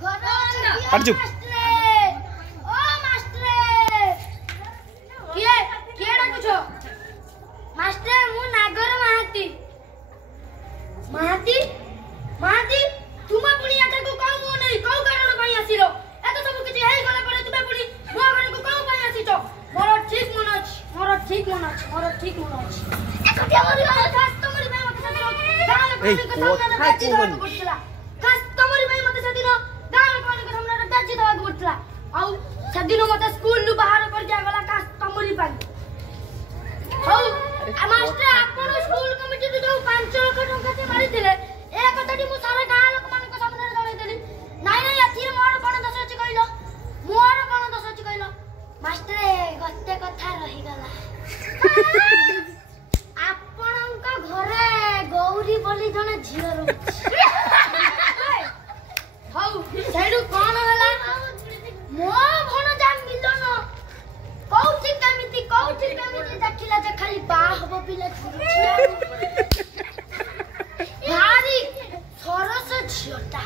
हट चुप ओ मास्टर किए डाकुछो मास्टर मु नागर महाती महाती महाती तुम पुणी एटा को कहू मो नहीं कहू कारण पई आसिलो एतो सब किछि हेई गला परे तुबे पुणी मो घर को कहू पई आसितो मोर ठीक मन अछि ए कटिया मोर कस्टमर में मते सदिनो गाल को सामने कस्टमर में मते सदिनो गाल को सामने बेची दवा गुटला आउ सदिनो मते स्कूल लु बाहर कर दिया गला कस्टमर पाई हौ मास्टर आपण स्कूल कमिटी जो 5 लाख टंका से मारी थिले ए कथाटी मु सारा गाल लोक मान को सामने जणाई देली नाही नाही अथीर मोर कोन दोष अछि कहिलो मोर कोन दोष अछि कहिलो मास्टर गते कथा रही गला आपणक घरे गौरी बोली जने झियो रहउछि हौ सेडु कोन हला मो भण जा मिलन कौठी कमिति देखिला जे खाली बा हबो पिले छुछिया भारी सरस झियोटा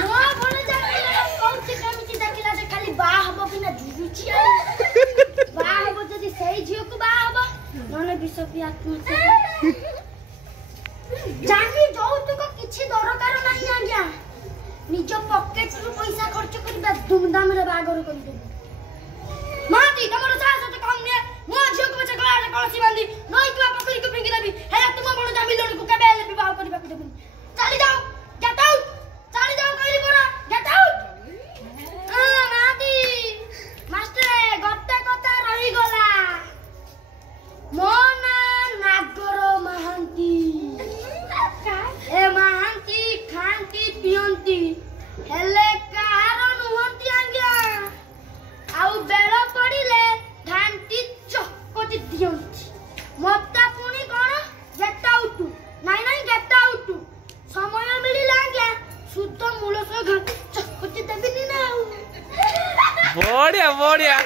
मो भण जा मिलन कौठी कमिति देखिला जे खाली बा हबो पिले छुछिया बा हबो जदी सही झियो को बा हबो नने विषपी आत्मा जानी जौतुक किछि दरकार नाही आज्ञा निज पॉकेट रु पैसा खर्च करबा धूमधाम रे बागर कर दे माटी तमरो साहस त कम ने मो झियो को बचे गला कलसी बांधी नई को पकड़ी को फेंकी देबी हे तुम बण जा मिलन को केबे ले विवाह करबा को देबी चली जाओ गेट आउट चली जाओ कहली बरा गेट आउट माटी मास्टर गत्ते कथा रही गला मो ना नागर महांती ए महांती खांती पियंती हेले कार नुहंती आज्ञा आउ बेल पड़िले घांटी चक्कटी दियंती मत्ता पुणी कोन गेट आउट नाइ नाइ गेट आउट समय मिलिला आज्ञा शुद्ध मूल सह घांटी चक्कटी देबिनी ना बढ़िया बढ़िया